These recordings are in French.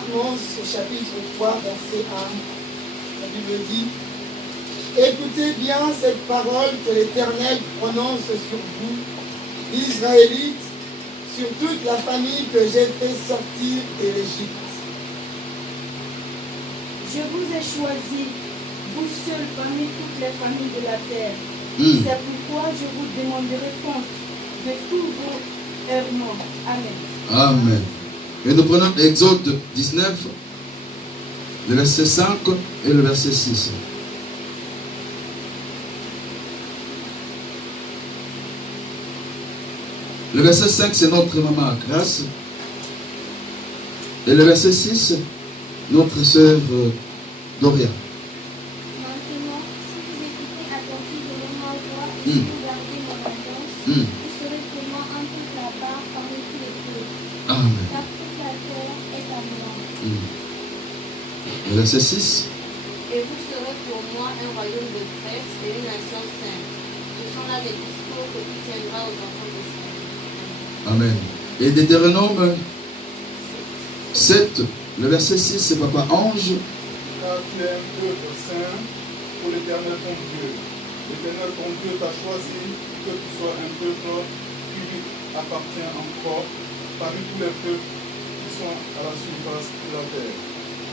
Amos chapitre 3, verset 1. La Bible dit: écoutez bien cette parole que l'Éternel prononce sur vous, Israélites, sur toute la famille que j'ai fait sortir de l'Égypte. Je vous ai choisi, vous seuls parmi toutes les familles de la terre. C'est pourquoi je vous demanderai compte de tous vos errements. Amen. Amen. Et nous prenons Exode 19, le verset 5 et le verset 6. Le verset 5, c'est notre maman Grâce. Et le verset 6, notre sœur Doria. Maintenant, si vous écoutez attentivement ma voix et si vous gardez mon alliance, vous serez pour moi un peuple à part parmi tous les peuples. Amen. Car toute la terre est à moi. Le verset 6. Et vous serez pour moi un royaume de prêtres et une nation sainte. Ce sont là les discours que tu tiendras aux enfants d'Israël. Amen. Et Deutéronome 7, le verset 6, c'est Papa Ange. Car tu es un peuple saint pour l'Éternel ton Dieu. L'Éternel ton Dieu t'a choisi que tu sois un peuple qui lui appartient encore parmi tous les peuples qui sont à la surface de la terre.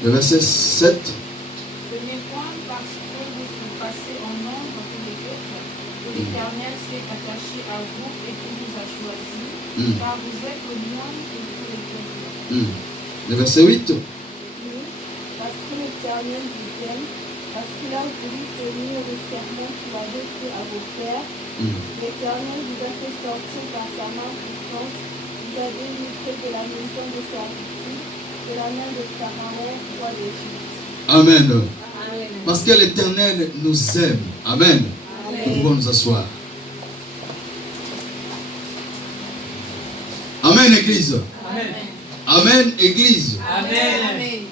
Le verset 7. Ce n'est point parce que vous vous passez en nombre que les peuples, que l'Éternel s'est attaché à vous et qu'il vous a choisi, car vous êtes au nom de tous les peuples. Le verset 8. Parce que l'Éternel vous aime, parce qu'il a voulu tenir le serment qu'il avait fait à vos pères, l'Éternel vous a fait sortir par sa main puissante, vous a délivré de la maison de servitude, de la main de Pharaon, roi d'Égypte. Amen. Amen. Parce que l'Éternel nous aime. Amen. Nous pouvons nous asseoir. Amen, Église. Amen. Amen, Église. Amen.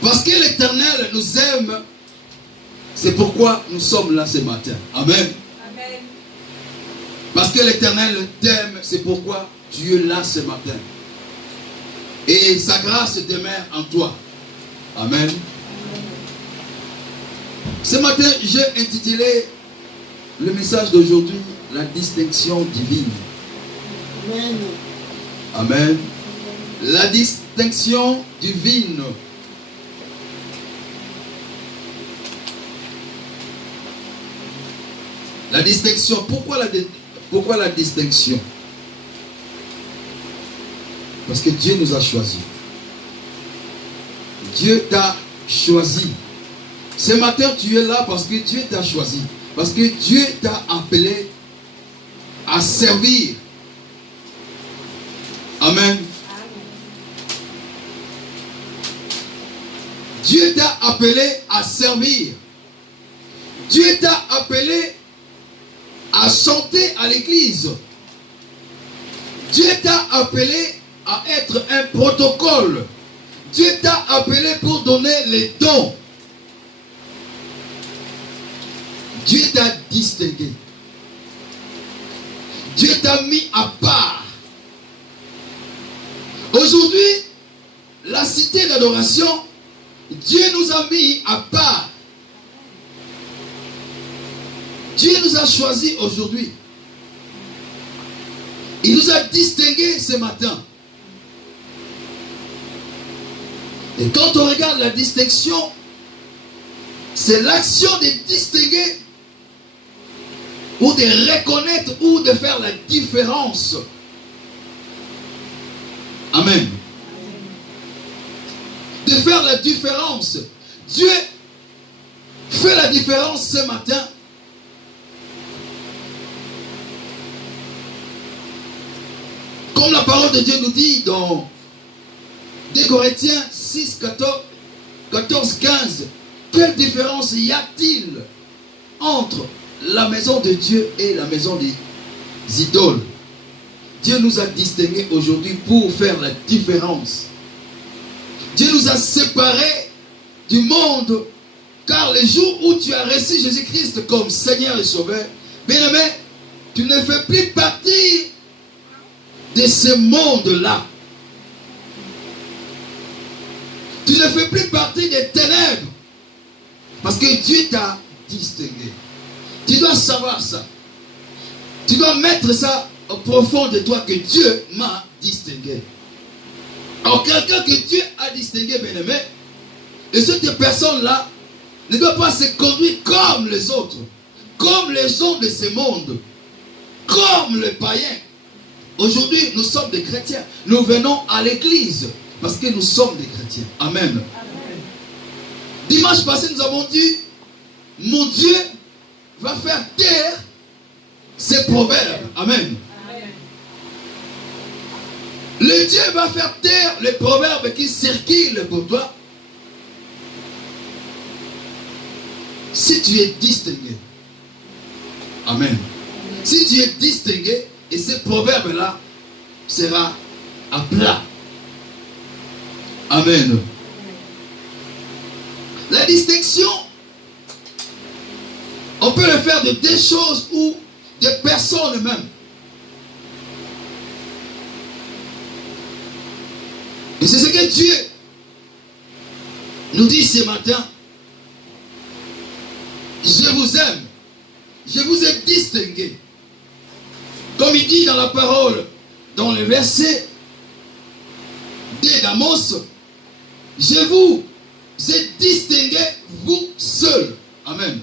Parce que l'Éternel nous aime, c'est pourquoi nous sommes là ce matin. Amen. Amen. Parce que l'Éternel t'aime, c'est pourquoi tu es là ce matin. Et sa grâce demeure en toi. Amen. Ce matin, j'ai intitulé le message d'aujourd'hui, la distinction divine. Amen. Amen. La distinction divine. La distinction. Pourquoi la distinction? Parce que Dieu nous a choisis. Dieu t'a choisi. Ce matin, tu es là parce que Dieu t'a choisi. Parce que Dieu t'a appelé à servir. Amen. Dieu t'a appelé à servir. Dieu t'a appelé à chanter à l'église. Dieu t'a appelé à être un protocole. Dieu t'a appelé pour donner les dons. Dieu t'a distingué. Dieu t'a mis à part. Aujourd'hui, la cité d'adoration, Dieu nous a mis à part. Dieu nous a choisis aujourd'hui. Il nous a distingués ce matin. Et quand on regarde la distinction, c'est l'action de distinguer ou de reconnaître ou de faire la différence. Amen. De faire la différence. Dieu fait la différence ce matin. Comme la parole de Dieu nous dit dans 2 Corinthiens 6, 14, 15, quelle différence y a-t-il entre la maison de Dieu et la maison des idoles? Dieu nous a distingués aujourd'hui pour faire la différence. Dieu nous a séparés du monde, car le jour où tu as reçu Jésus-Christ comme Seigneur et Sauveur, bien-aimé, tu ne fais plus partie de ce monde-là. Tu ne fais plus partie des ténèbres. Parce que Dieu t'a distingué. Tu dois savoir ça. Tu dois mettre ça au profond de toi que Dieu m'a distingué. Alors quelqu'un que Dieu a distingué, bien-aimé, et cette personne-là ne doit pas se conduire comme les autres, comme les gens de ce monde, comme les païens. Aujourd'hui, nous sommes des chrétiens. Nous venons à l'église parce que nous sommes des chrétiens. Amen. Amen. Dimanche passé, nous avons dit, mon Dieu va faire taire ces proverbes. Amen. Amen. Le Dieu va faire taire les proverbes qui circulent pour toi. Si tu es distingué. Amen. Si tu es distingué, et ces proverbes-là sera à plat. Amen. La distinction, on peut le faire de des choses ou de personnes même. Et c'est ce que Dieu nous dit ce matin. Je vous aime. Je vous ai distingué. Comme il dit dans la parole, dans le verset d'Amos, je vous ai distingué vous seuls. Amen.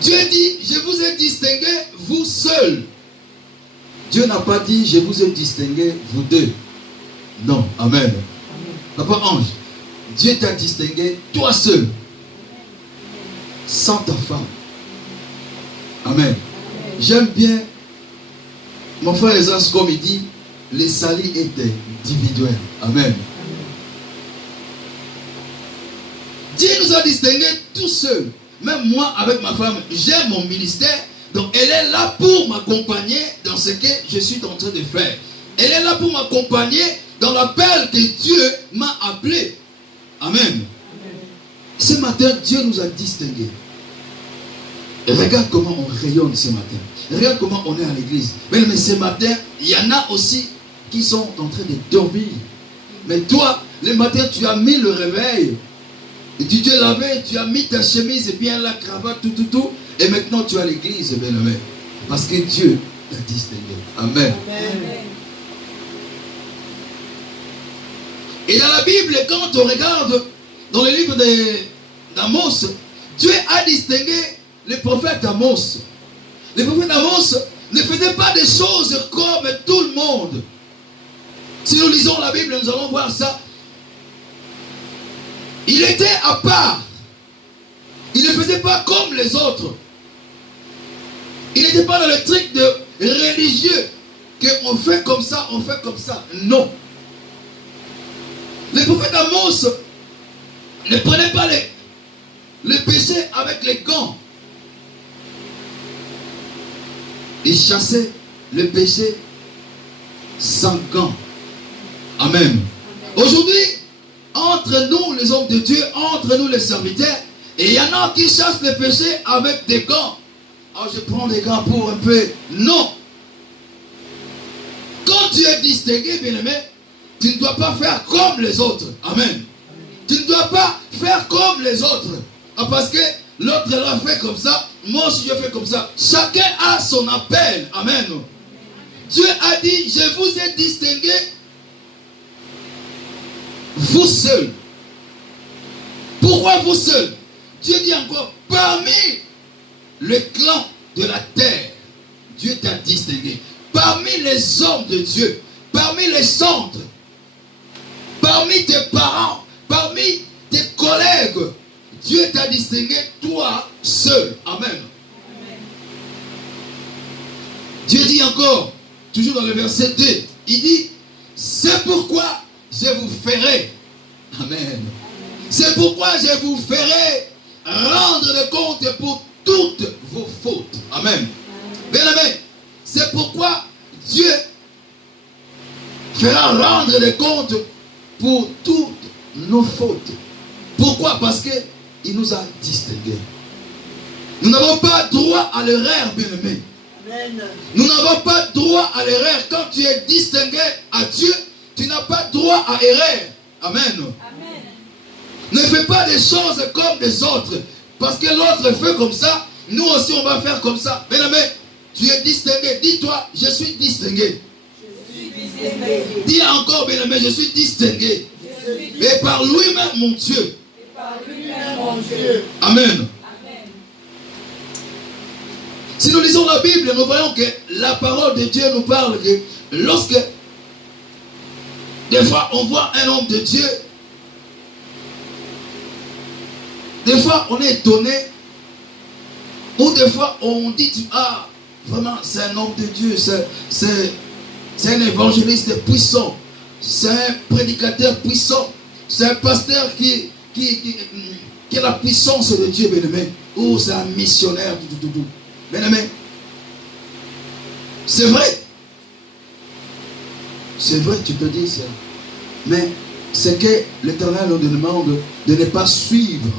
Dieu dit, je vous ai distingué vous seuls. Dieu n'a pas dit, je vous ai distingué vous deux. Non. Amen. Papa Ange, Dieu t'a distingué toi seul. Sans ta femme. Amen. J'aime bien mon frère Esas, comme il dit, les salis étaient individuels. Amen. Dieu nous a distingués tout seuls. Même moi, avec ma femme, j'ai mon ministère. Donc, elle est là pour m'accompagner dans ce que je suis en train de faire. Elle est là pour m'accompagner dans l'appel que Dieu m'a appelé. Amen. Amen. Ce matin, Dieu nous a distingués. Et regarde comment on rayonne ce matin. Regarde comment on est à l'église. Mais ce matin, il y en a aussi qui sont en train de dormir. Mais toi, le matin, tu as mis le réveil. Et tu t'es lavé, tu as mis ta chemise et bien la cravate, tout. Et maintenant, tu es à l'église, bien-aimé. Parce que Dieu t'a distingué. Amen. Amen. Et dans la Bible, quand on regarde dans le livre d'Amos, Dieu a distingué le prophète Amos. Le prophète Amos ne faisait pas des choses comme tout le monde. Si nous lisons la Bible, nous allons voir ça. Il était à part. Il ne faisait pas comme les autres. Il n'était pas dans le truc de religieux, qu'on fait comme ça, on fait comme ça. Non. Le prophète Amos ne prenait pas le péché avec les gants. Il chassait le péché sans gants. Amen. Aujourd'hui, entre nous les hommes de Dieu, entre nous les serviteurs, et il y en a qui chassent le péché avec des gants. Alors je prends des gants pour un peu. Non. Quand tu es distingué, bien-aimé, tu ne dois pas faire comme les autres. Amen. Tu ne dois pas faire comme les autres. Parce que l'autre l'a fait comme ça, moi aussi je fais comme ça. Chacun a son appel. Amen. Dieu a dit, je vous ai distingué vous seuls. Pourquoi vous seuls? Dieu dit encore, parmi le clan de la terre, Dieu t'a distingué. Parmi les hommes de Dieu, parmi les centres, parmi tes parents, parmi tes collègues, Dieu t'a distingué toi seul. Amen. Amen. Dieu dit encore, toujours dans le verset 2, il dit, c'est pourquoi je vous ferai. Amen. C'est pourquoi je vous ferai rendre le compte pour toutes vos fautes. Amen. Bien aimé, c'est pourquoi Dieu fera rendre le compte pour toutes nos fautes. Pourquoi? Parce qu'il nous a distingués. Nous n'avons pas droit à l'erreur, bien aimé. Nous n'avons pas droit à l'erreur. Quand tu es distingué à Dieu, tu n'as pas droit à erreur. Amen. Amen. Ne fais pas des choses comme des autres. Parce que l'autre fait comme ça, nous aussi on va faire comme ça. Bien-aimé, tu es distingué. Dis-toi, je suis distingué. Dis encore, bien-aimé, je suis distingué. Et par lui-même, mon Dieu. Amen. Si nous lisons la Bible, nous voyons que la parole de Dieu nous parle que lorsque des fois on voit un homme de Dieu, des fois on est étonné, ou des fois on dit, ah, vraiment c'est un homme de Dieu, c'est un évangéliste puissant, c'est un prédicateur puissant, c'est un pasteur qui a la puissance de Dieu, bien-aimé, ou c'est un missionnaire, bien-aimé. C'est vrai. C'est vrai, tu peux dire ça. Mais c'est que l'Éternel nous demande de ne pas suivre,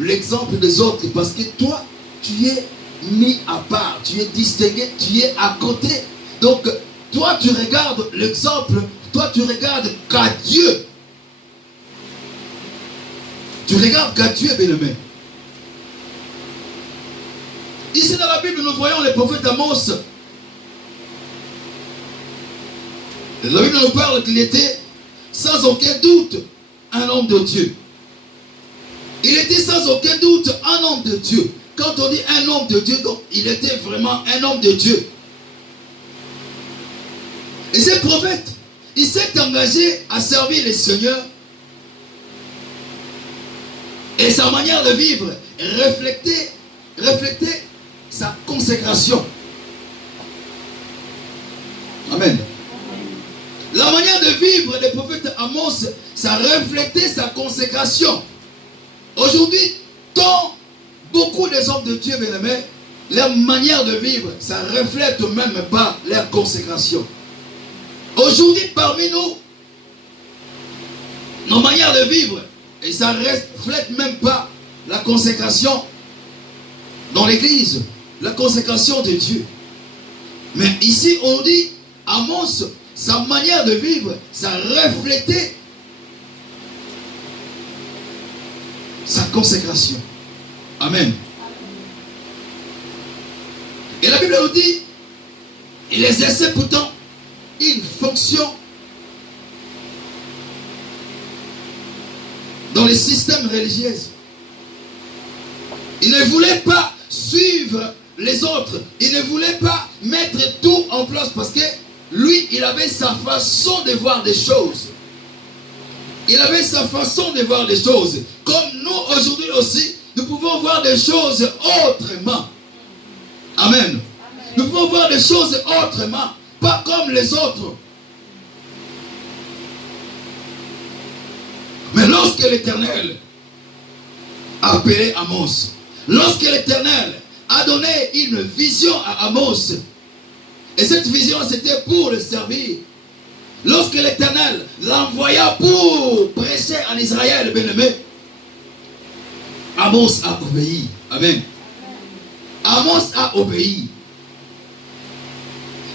l'exemple des autres, parce que toi, tu es mis à part, tu es distingué, tu es à côté. Donc, toi, tu regardes l'exemple, toi, tu regardes qu'à Dieu. Tu regardes qu'à Dieu, bien-aimé. Ici dans la Bible, nous voyons le prophète Amos. La Bible nous parle qu'il était sans aucun doute un homme de Dieu. Il était sans aucun doute un homme de Dieu. Quand on dit un homme de Dieu, donc il était vraiment un homme de Dieu. Et ce prophète, il s'est engagé à servir le Seigneur. Et sa manière de vivre reflétait sa consécration. Amen. La manière de vivre des prophètes Amos, ça reflétait sa consécration. Aujourd'hui, tant beaucoup des hommes de Dieu, bien-aimés, leur manière de vivre, ça reflète même pas leur consécration. Aujourd'hui, parmi nous, nos manières de vivre, et ça reflète même pas la consécration dans l'église, la consécration de Dieu. Mais ici, on dit, Amos, sa manière de vivre, ça reflétait sa consécration. Amen. Et la Bible nous dit, il exerçait pourtant une fonction dans les systèmes religieux. Il ne voulait pas suivre les autres. Il ne voulait pas mettre tout en place parce que lui, il avait sa façon de voir des choses. Il avait sa façon de voir des choses. Comme nous, aujourd'hui aussi, nous pouvons voir des choses autrement. Amen. Nous pouvons voir des choses autrement, pas comme les autres. Mais lorsque l'Éternel a appelé Amos, lorsque l'Éternel a donné une vision à Amos, et cette vision c'était pour le servir, lorsque l'Éternel l'envoya pour prêcher en Israël, bien-aimé, Amos a obéi. Amen. Amos a obéi.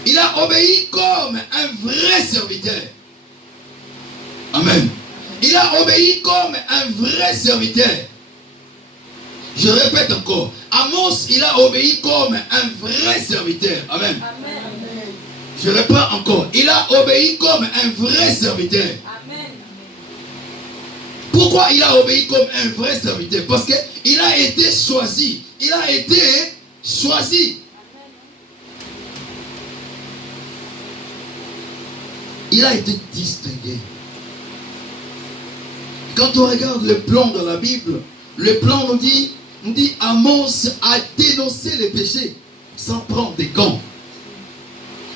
Il a obéi comme un vrai serviteur. Amen. Il a obéi comme un vrai serviteur. Je répète encore. Amos, il a obéi comme un vrai serviteur. Amen. Amen. Je répète encore. Il a obéi comme un vrai serviteur. Amen. Pourquoi il a obéi comme un vrai serviteur? Parce qu'il a été choisi. Il a été choisi. Il a été distingué. Quand on regarde le plan de la Bible, le plan nous dit Amos a dénoncé le péché sans prendre des gants.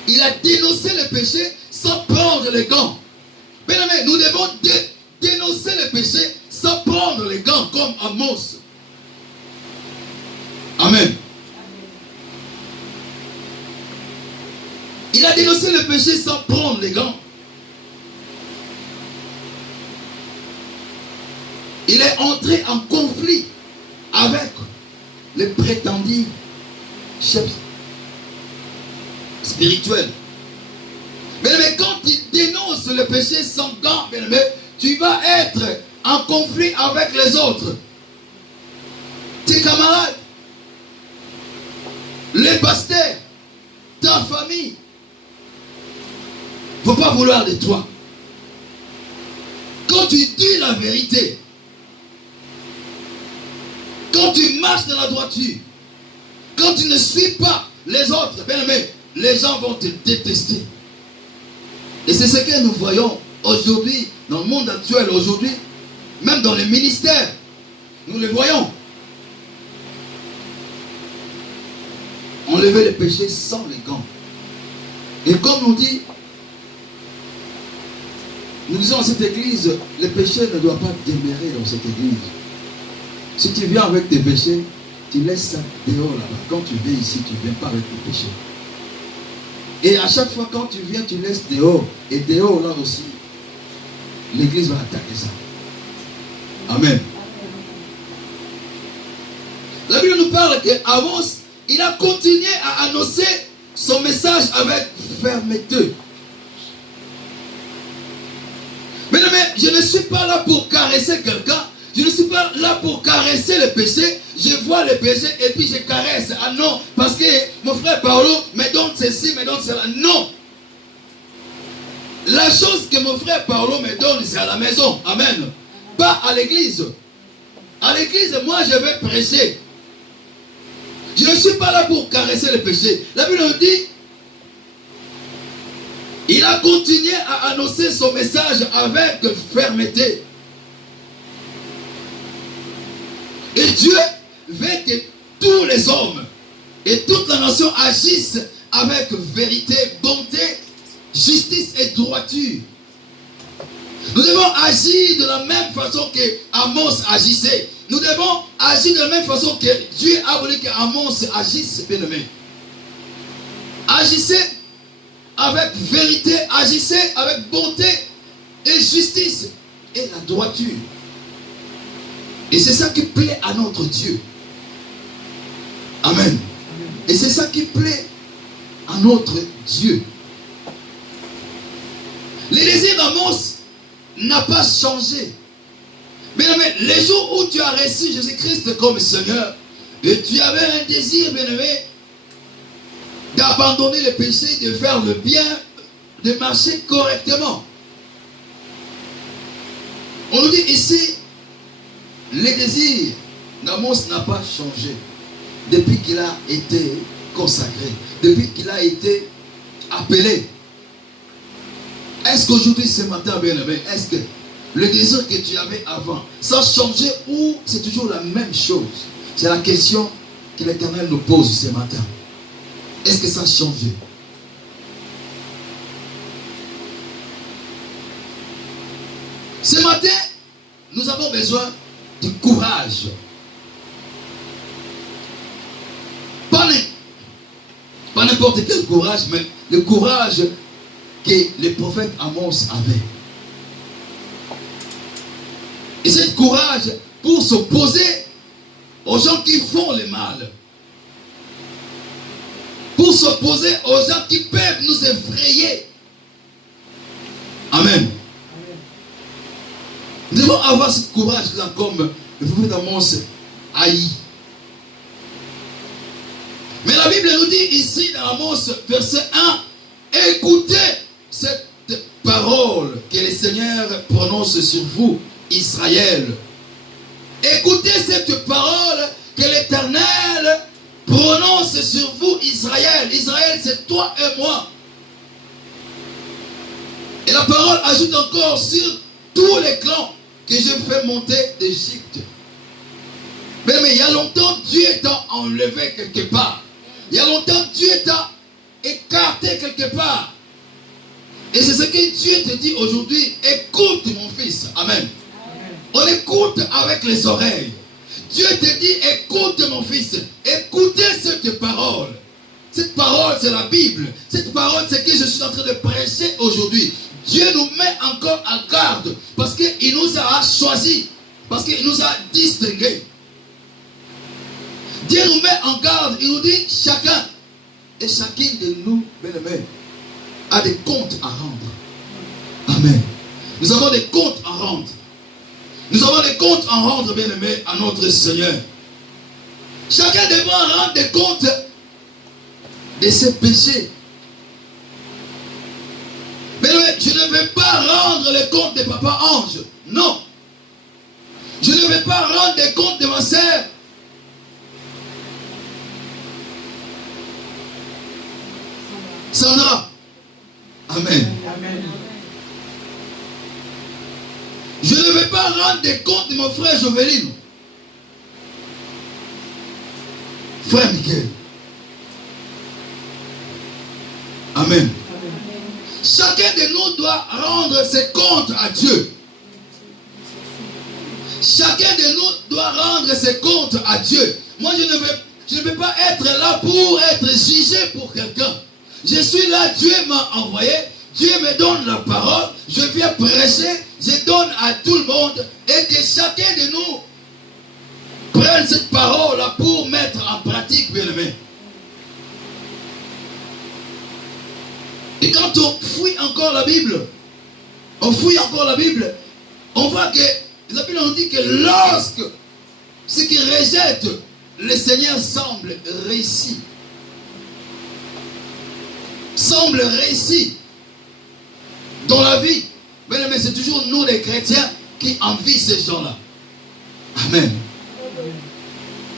Il a dénoncé le péché sans prendre les gants. Bien aimé, nous devons dénoncer le péché sans prendre les gants comme Amos. Amen. Il a dénoncé le péché sans prendre les gants. Il est entré en conflit avec les prétendus chefs spirituels. Mais quand il dénonce le péché sans gants, tu vas être en conflit avec les autres. Tes camarades, les pasteurs, ta famille. Il ne faut pas vouloir de toi. Quand tu dis la vérité, quand tu marches dans la droiture, quand tu ne suis pas les autres, bien aimé, les gens vont te détester. Et c'est ce que nous voyons aujourd'hui, dans le monde actuel, aujourd'hui, même dans les ministères, nous les voyons. Enlever les péchés sans les gants. Et comme nous dit, nous disons dans cette église, les péchés ne doivent pas demeurer dans cette église. Si tu viens avec tes péchés, tu laisses ça dehors là-bas. Quand tu viens ici, tu ne viens pas avec tes péchés. Et à chaque fois quand tu viens, tu laisses dehors. Et dehors là aussi, l'église va attaquer ça. Amen. La Bible nous parle qu'Amos, il a continué à annoncer son message avec fermeté. Mais je ne suis pas là pour caresser quelqu'un. Je ne suis pas là pour caresser le péché. Je vois le péché et puis je caresse. Ah non, parce que mon frère Paolo me donne ceci, me donne cela. Non. La chose que mon frère Paolo me donne, c'est à la maison. Amen. Pas à l'église. À l'église, moi je vais prêcher. Je ne suis pas là pour caresser le péché. La Bible nous dit, il a continué à annoncer son message avec fermeté. Et Dieu veut que tous les hommes et toute la nation agissent avec vérité, bonté, justice et droiture. Nous devons agir de la même façon que Amos agissait. Nous devons agir de la même façon que Dieu a voulu qu'Amos agisse, bien-aimé. Agissez avec vérité, agissez avec bonté et justice et la droiture. Et c'est ça qui plaît à notre Dieu. Amen. Et c'est ça qui plaît à notre Dieu. Les désirs d'Amos n'a pas changé. Bien-aimé, les jours où tu as reçu Jésus-Christ comme Seigneur, et tu avais un désir, bien-aimé, d'abandonner le péché, de faire le bien, de marcher correctement. On nous dit ici, les désirs d'Amos n'a pas changé depuis qu'il a été consacré, depuis qu'il a été appelé. Est-ce qu'aujourd'hui, ce matin, bien-aimé, est-ce que le désir que tu avais avant, ça a changé ou c'est toujours la même chose? C'est la question que l'Éternel nous pose ce matin. Est-ce que ça a changé? Ce matin, nous avons besoin du courage. Pas n'importe quel courage, mais le courage que le prophète Amos avait. Et ce courage pour s'opposer aux gens qui font le mal. Pour s'opposer aux gens qui peuvent nous effrayer. Amen. Nous devons avoir ce courage-là comme le prophète Amos haï. Mais la Bible nous dit ici dans Amos verset 1, écoutez cette parole que le Seigneur prononce sur vous, Israël. Écoutez cette parole que l'Éternel prononce sur vous, Israël. Israël, c'est toi et moi. Et la parole ajoute encore sur tous les clans que je fais monter d'Égypte. Mais il y a longtemps, Dieu t'a enlevé quelque part. Il y a longtemps, Dieu t'a écarté quelque part. Et c'est ce que Dieu te dit aujourd'hui. Écoute mon fils. Amen. On écoute avec les oreilles. Dieu te dit, écoute mon fils. Écoutez cette parole. Cette parole, c'est la Bible. Cette parole, c'est ce que je suis en train de prêcher aujourd'hui. Dieu nous met encore en garde. Parce qu'il nous a choisis. Parce qu'il nous a distingués. Dieu nous met en garde. Il nous dit, chacun et chacune de nous, bien-aimés, a des comptes à rendre. Amen. Nous avons des comptes à rendre. Nous avons des comptes à rendre, bien-aimés, à notre Seigneur. Chacun devra rendre des comptes de ses péchés. Mais je ne vais pas rendre les comptes de Papa Ange. Non. Je ne vais pas rendre des comptes de ma sœur. Sandra. Amen. Amen. Je ne vais pas rendre des comptes de mon frère Joveline. Frère Michael. Amen. Chacun de nous doit rendre ses comptes à Dieu. Chacun de nous doit rendre ses comptes à Dieu. Moi, je ne vais pas être là pour être jugé pour quelqu'un. Je suis là, Dieu m'a envoyé. Dieu me donne la parole. Je viens prêcher. Je donne à tout le monde. Et que chacun de nous prenne cette parole-là pour mettre en pratique, bien aimé. Et quand on fouille encore la Bible, on voit que la Bible nous dit que lorsque ceux qui rejettent le Seigneur semble réussi. Semble réussi dans la vie. Mais c'est toujours nous les chrétiens qui envient ces gens-là. Amen.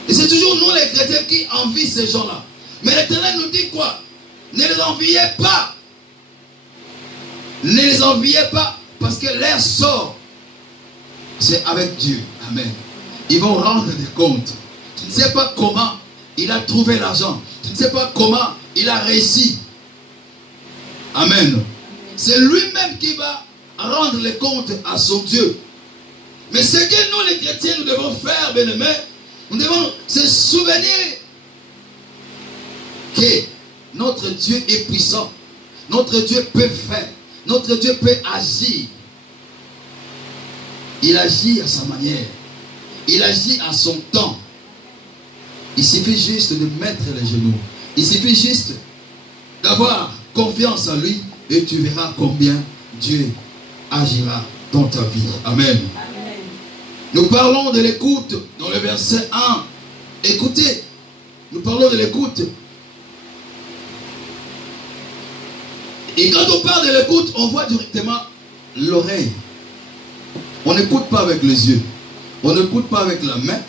Et c'est toujours nous les chrétiens qui envient ces gens-là. Mais l'Éternel nous dit quoi? Ne les enviez pas. Ne les enviez pas, parce que leur sort, c'est avec Dieu. Amen. Ils vont rendre des comptes. Tu ne sais pas comment il a trouvé l'argent. Tu ne sais pas comment il a réussi. Amen. C'est lui-même qui va rendre les comptes à son Dieu. Mais ce que nous les chrétiens, nous devons faire, bien-aimés, nous devons se souvenir que notre Dieu est puissant. Notre Dieu peut faire. Notre Dieu peut agir. Il agit à sa manière. Il agit à son temps. Il suffit juste de mettre les genoux. Il suffit juste d'avoir confiance en lui et tu verras combien Dieu agira dans ta vie. Amen. Amen. Nous parlons de l'écoute dans le verset 1. Écoutez, nous parlons de l'écoute. Et quand on parle de l'écoute, on voit directement l'oreille. On n'écoute pas avec les yeux. On n'écoute pas avec la main.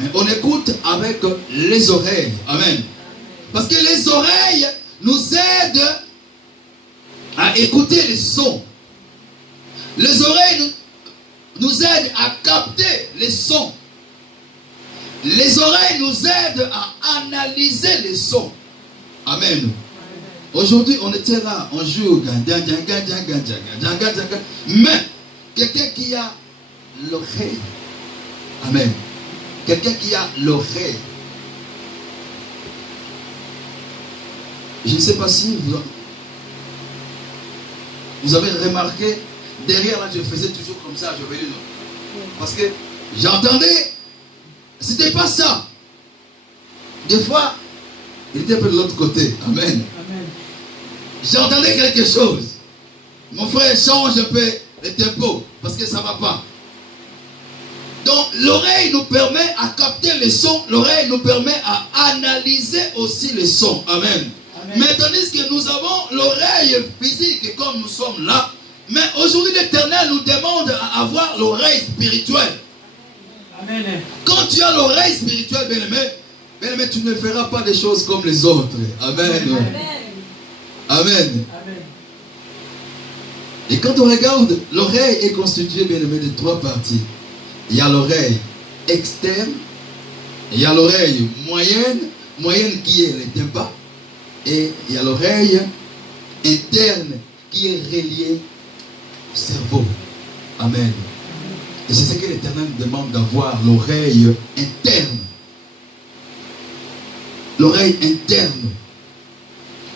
Mais on écoute avec les oreilles. Amen. Parce que les oreilles nous aident à écouter les sons. Les oreilles nous aident à capter les sons. Les oreilles nous aident à analyser les sons. Amen. Aujourd'hui, on était là, on joue. Mais, quelqu'un qui a l'oreille. Amen. Quelqu'un qui a l'oreille. Je ne sais pas si vous avez remarqué, derrière là, je faisais toujours comme ça, je vais dire non. Parce que j'entendais, c'était pas ça. Des fois, il était un peu de l'autre côté. Amen. Amen. J'entendais quelque chose. Mon frère change un peu le tempo parce que ça ne va pas. Donc l'oreille nous permet à capter les sons. L'oreille nous permet à analyser aussi les sons. Amen. Amen. Mais tandis que nous avons l'oreille physique comme nous sommes là. Mais aujourd'hui l'Éternel nous demande à avoir l'oreille spirituelle. Amen. Quand tu as l'oreille spirituelle, bien-aimé, tu ne feras pas des choses comme les autres. Amen. Amen. Amen. Amen. Et quand on regarde, l'oreille est constituée, bien-aimé, de 3 parties. Il y a l'oreille externe, il y a l'oreille moyenne qui est le tympan, et il y a l'oreille interne qui est reliée au cerveau. Amen. Et c'est ce que l'Éternel demande d'avoir, l'oreille interne. L'oreille interne.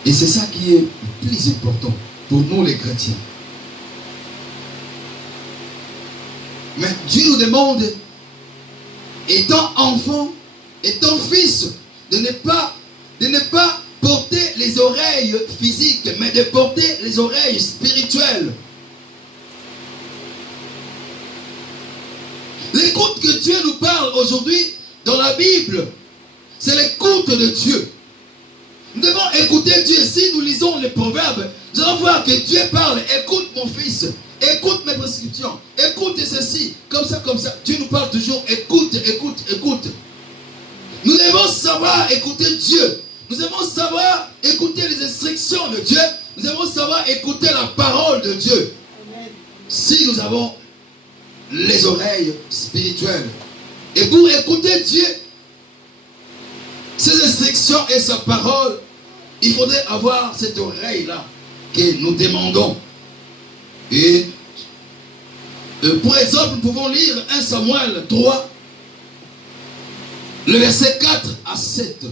Et c'est ça qui est le plus important pour nous les chrétiens. Mais Dieu nous demande, étant enfant, étant fils, de ne pas porter les oreilles physiques, mais de porter les oreilles spirituelles. l'écoute que Dieu nous parle aujourd'hui dans la Bible. C'est l'écoute de Dieu. Nous devons écouter Dieu. Si nous lisons les proverbes, nous allons voir que Dieu parle. Écoute mon fils, écoute mes prescriptions, écoute ceci, comme ça, comme ça. Dieu nous parle toujours, écoute, écoute, écoute. Nous devons savoir écouter Dieu. Nous devons savoir écouter les instructions de Dieu. Nous devons savoir écouter la parole de Dieu. Amen. Si nous avons les oreilles spirituelles. Et pour écouter Dieu, ses instructions et sa parole, il faudrait avoir cette oreille-là que nous demandons. Et pour exemple, nous pouvons lire 1 Samuel 3, le verset 4 à 7.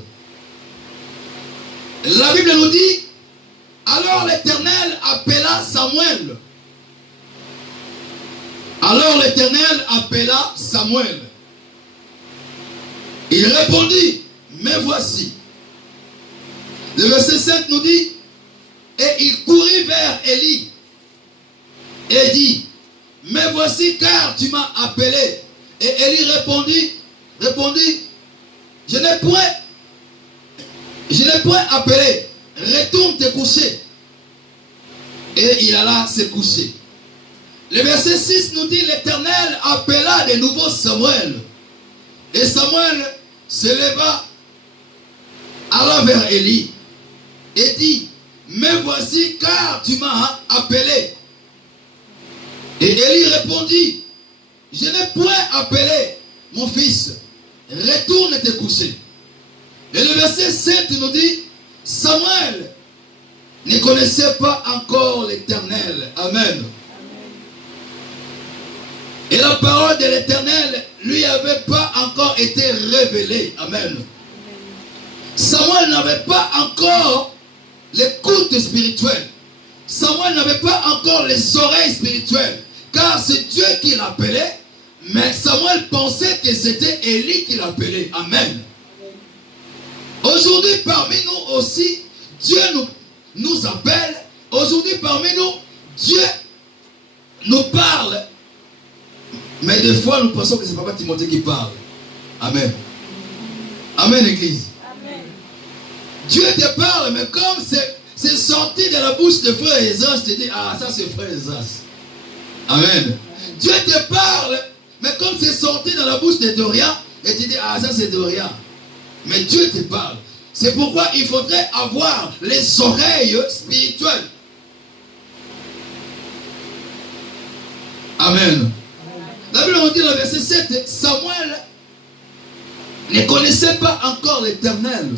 La Bible nous dit, alors l'Éternel appela Samuel. Alors l'Éternel appela Samuel. Il répondit, mais voici. Le verset 7 nous dit, et il courut vers Élie et dit, mais voici car tu m'as appelé. Et Élie répondit, je n'ai point appelé, retourne te coucher. Et il alla se coucher. Le verset 6 nous dit, l'Éternel appela de nouveau Samuel. Et Samuel se leva, alla vers Élie et dit, mais voici car tu m'as appelé. Et Élie répondit, je n'ai point appelé, mon fils, retourne te coucher. Et le verset 7 nous dit, Samuel ne connaissait pas encore l'Éternel. Amen. Et la parole de l'Éternel lui avait pas encore été révélée. Amen. Samuel n'avait pas encore l'écoute spirituelle. Samuel n'avait pas encore les oreilles spirituelles. Car c'est Dieu qui l'appelait. Mais Samuel pensait que c'était Élie qui l'appelait. Amen. Aujourd'hui parmi nous aussi, Dieu nous appelle. Aujourd'hui parmi nous, Dieu nous parle. Mais des fois, nous pensons que c'est Papa Timothée qui parle. Amen. Amen, Église. Amen. Dieu te parle, mais comme c'est sorti de la bouche de frère Esdras, je te dis, ah, ça c'est frère Esdras. Amen. Dieu te parle, mais comme c'est sorti dans la bouche de Doria, et tu dis, ah, ça c'est Doria. Mais Dieu te parle. C'est pourquoi il faudrait avoir les oreilles spirituelles. Amen. La Bible nous dit dans le verset 7, Samuel ne connaissait pas encore l'Éternel.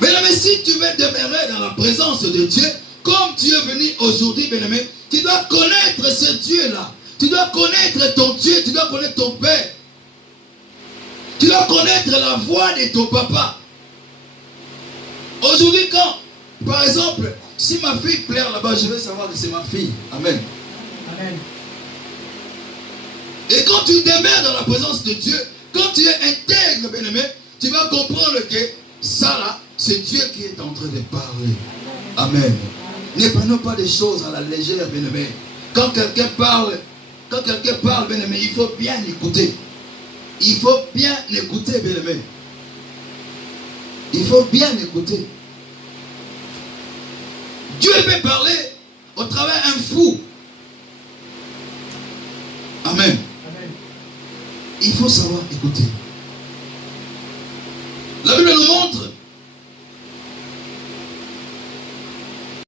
Mais si tu veux demeurer dans la présence de Dieu, comme tu es venu aujourd'hui, bien-aimé, tu dois connaître ce Dieu-là. Tu dois connaître ton Dieu, tu dois connaître ton Père. Tu dois connaître la voix de ton papa. Aujourd'hui, quand, par exemple, si ma fille pleure là-bas, je vais savoir que c'est ma fille. Amen. Amen. Et quand tu demeures dans la présence de Dieu, quand tu es intègre, bien-aimé, tu vas comprendre que ça là, c'est Dieu qui est en train de parler. Amen. Ne prenons pas des choses à la légère, bien-aimé. Quand quelqu'un parle, bien-aimé, il faut bien écouter. Il faut bien écouter, bien-aimé. Il faut bien écouter. Dieu peut parler au travers d'un fou. Amen. Amen. Il faut savoir écouter.